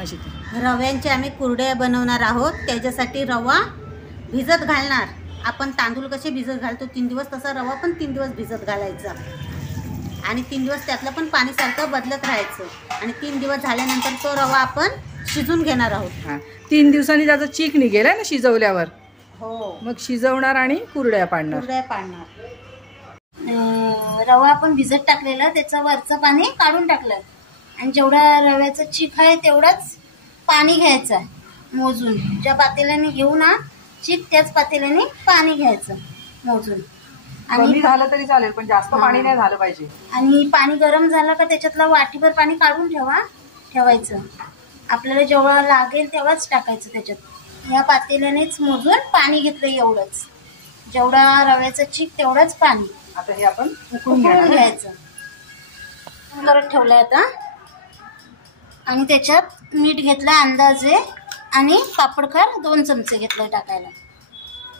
अशी रव्यांचे आम्ही कुरड्या बनवणार आहोत. त्याच्यासाठी रवा भिजत घालणार. आपण तांदूळ कसे भिजत घालतो 3 दिवस, तसा रवा पण 3 दिवस भिजत घालायचा आणि 3 दिवस त्यातलं पण पाणी सारखं बदलत राहायचं आणि 3 दिवस झाल्यानंतर तो रवा आपण शिजून घेणार आहोत. 3 दिवसांनी त्याचा चीक निघेल ना शिजवल्यावर. हो, मग शिजवणार आणि कुरड्या पाडणार. रवा आपण भिजत टाकलेला, त्याचं वरचं पाणी काढून टाकलं आणि जेवढा रव्याचं चीक आहे तेवढंच पाणी घ्यायचं मोजून. ज्या पातेल्याने घेऊ ना चीक त्याच पातेल्याने पाणी घ्यायचं मोजून. आणि झालं तरी चालेल पण जास्त पाणी नाही झालं पाहिजे. आणि पाणी गरम झालं का त्याच्यातलं वाटीभर पाणी काढून ठेवायचं. आपल्याला जेवढं लागेल तेव्हाच टाकायचं त्याच्यात. ह्या पातेल्यानेच मोजून पाणी घेतलं एवढंच. जेवढा रव्याचं चीक तेवढंच पाणी. आता हे आपण उकळून घ्यायचं. करत ठेवलं आता आणि त्याच्यात मीठ घेतलं अंदाजे आणि पापडखार 2 चमचे घेतलं टाकायला.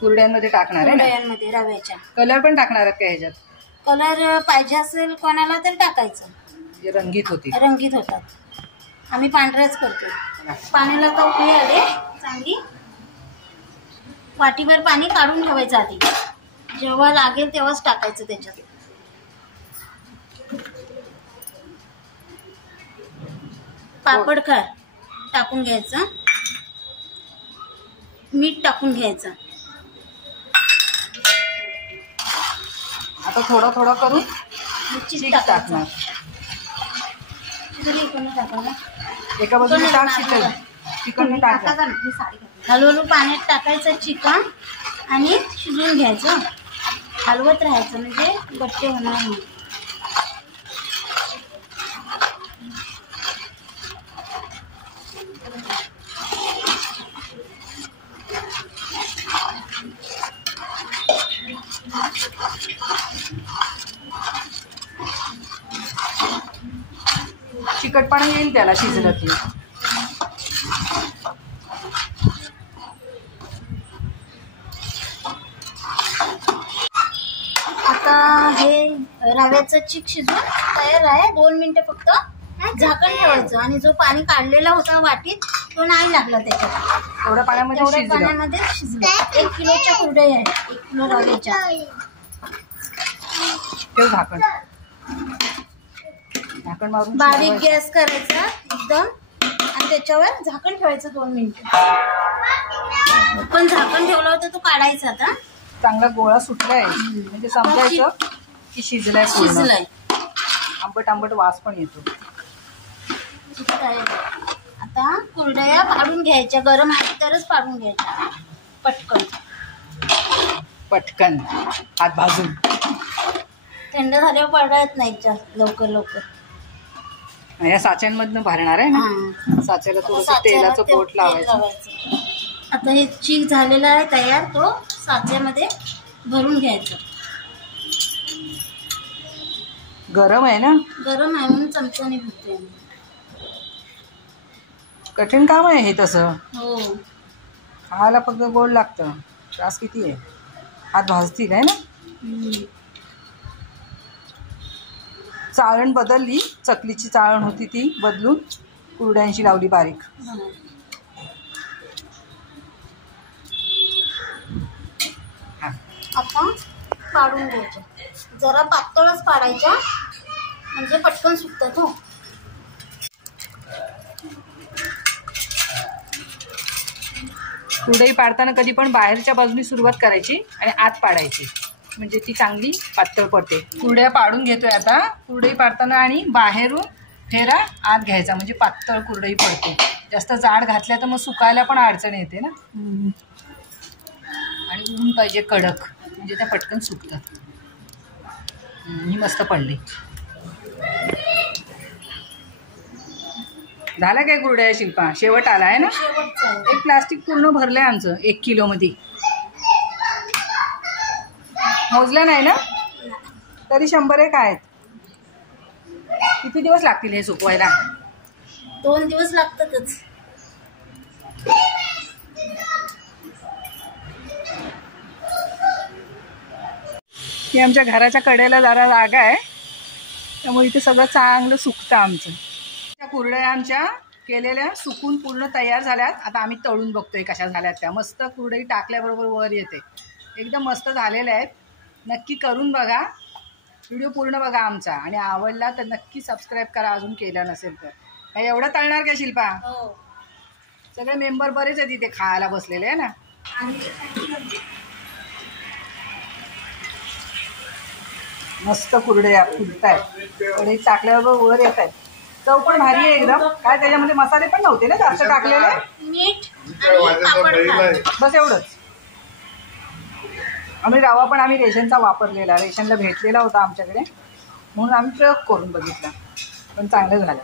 कुरड्यांमध्ये टाकणार आहे. कुरड्यांमध्ये रव्याच्या. कलर पण टाकणार आहे का ह्याच्यात? कलर पाहिजे असेल कोणाला तर टाकायचं. रंगीत होतात. आम्ही पांढऱ्याच करतो. पाण्याला तर उकळी आले चांगली. वाटीभर पाणी काढून ठेवायचं आधी. जेव्हा लागेल तेव्हाच टाकायचं त्याच्यात. पापडखार टाकून घ्यायचं. मीठ टाकून घ्यायचं. आता थोडं थोडं करून चीक टाकणार. एका बाजूने टाक शिकल चिकन टाका. हळूहळू पाण्यात टाकायचं चिकन आणि शिजवून घ्यायचं. हलवत राहायचं म्हणजे गट्टे होणार नाही. चिकटपणा येईल त्याला शिजलं की. आता हे रव्याचं चीक शिजून तयार आहे. 2 मिनिटं फक्त झाकण ठेवायचं आणि जो पाणी काढलेला होता वाटीत तो नाही लागला त्याच्यात. तेवढ्या पाण्यामध्ये शिजलं. 1 किलोच्या कुरड्या आहे. 1 किलो रव्याच्या. झाकण मारून बारीक गॅस करायचा एकदम आणि त्याच्यावर झाकण ठेवायचं 2 मिनिटं. पण झाकण ठेवलं होतं तो काढायचा. आता चांगला गोळा सुटलाय म्हणजे समजायचं की शिजलाय. आंबट वास पण येतो. आता कुरड्या पाडून घ्यायच्या. गरम आहे तरच पाडून घ्यायच्या. पटकन हात भाजून. थंड झाल्यावर पडत नाही जास्त लवकर. या साच्यांमधनं भरणार आहे ना. साच्याला थोडंसं तेलाचं बोट लावायचं. आता हे चीक झालेला आहे तयार. तो साच्यामध्ये भरून घ्यायचा. गरम आहे ना. गरम आहे म्हणून चमच्याने भरते. कठीण काम आहे हे तसं. हो, खायला फक्त गोड लागतं. त्रास किती आहे. हात भाजतील आहे ना. चाळण बदलली. चकलीची चाळण होती ती बदलून कुरड्यांची लावली बारीक. आता पाडून घ्यायच्या. जरा पातळच पाडायच्या म्हणजे पटकन सुकतात. हो, कुरडई पाडताना कधी पण बाहेरच्या बाजूने सुरुवात करायची आणि आत पाडायची म्हणजे ती चांगली पातळ पडते. कुरड्या पाडून घेतोय आता. कुरडई पाडताना आणि बाहेरून फेरा आत घ्यायचा म्हणजे पातळ कुरडई पडते. जास्त जाड घातल्या तर मग सुकायला पण अडचण येते ना. आणि ऊन पाहिजे कडक म्हणजे त्या पटकन सुकतात. ही मस्त पडली. झाला काय कुरड्या शिल्पा? शेवट आला आहे ना. एक प्लास्टिक पूर्ण भरलंय आमचं 1 किलोमध्ये. मोजलं नाही ना तरी 100 आहेत. किती दिवस लागतील हे सुकवायला? 2 दिवस लागतातच. ही आमच्या घराच्या कडेला जरा जागा आहे त्यामुळे इथे सगळं चांगलं सुकतं आमचं. त्या कुरड्या आमच्या केलेल्या सुकून पूर्ण तयार झाल्यात. आता आम्ही तळून बघतोय कशा झाल्यात त्या. मस्त कुरडई टाकल्याबरोबर वर येते. एकदम मस्त झालेल्या आहेत. नक्की करून बघा. व्हिडिओ पूर्ण बघा आमचा आणि आवडला तर नक्की सबस्क्राईब करा अजून केलं नसेल तर. काय एवढं तळणार का शिल्पा? सगळे मेंबर बरेच आहेत इथे खायला बसलेले आहे ना. मस्त कुरडया फुलतायत. कुरडई टाकल्याबरोबर वर येत आहेत. चव पण भारी आहे एकदम. काय त्याच्यामध्ये मसाले पण नव्हते ना जास्त टाकलेले. मीठ आणि पापड बस एवढंच. आम्ही रवा पण आम्ही रेशनचा वापरलेला. रेशनला भेटलेला होता आमच्याकडे म्हणून आम्ही प्रयोग करून बघितला. पण चांगलं झालं.